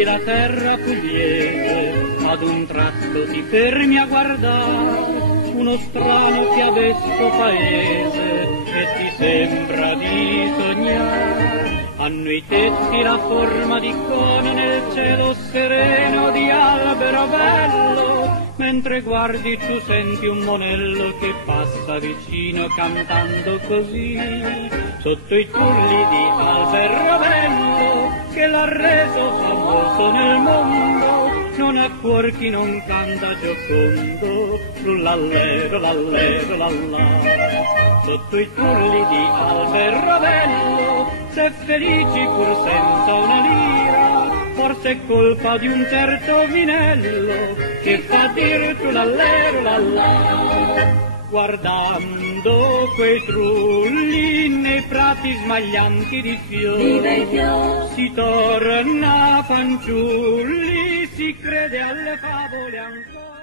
e la terra pugliese, ad un tratto ti fermi a guardare uno strano fiabesco paese e ti sembra di sognare. Hanno i tetti la forma di cone nel cielo sereno di albero bello, mentre guardi tu senti un monello che passa vicino cantando così, sotto i trulli di albero bello che l'ha reso famoso nel mondo. Non ha cuor chi non canta giocondo, rullallero, lallero, lallà. Sotto i trulli di albero bello, se felici pur senza una lira, forse è colpa di un certo vinello che fa dir tu lallero, lallà. Guardando quei trulli nei prati smaglianti di fiori, si torna fanciulli, si crede alle favole ancora.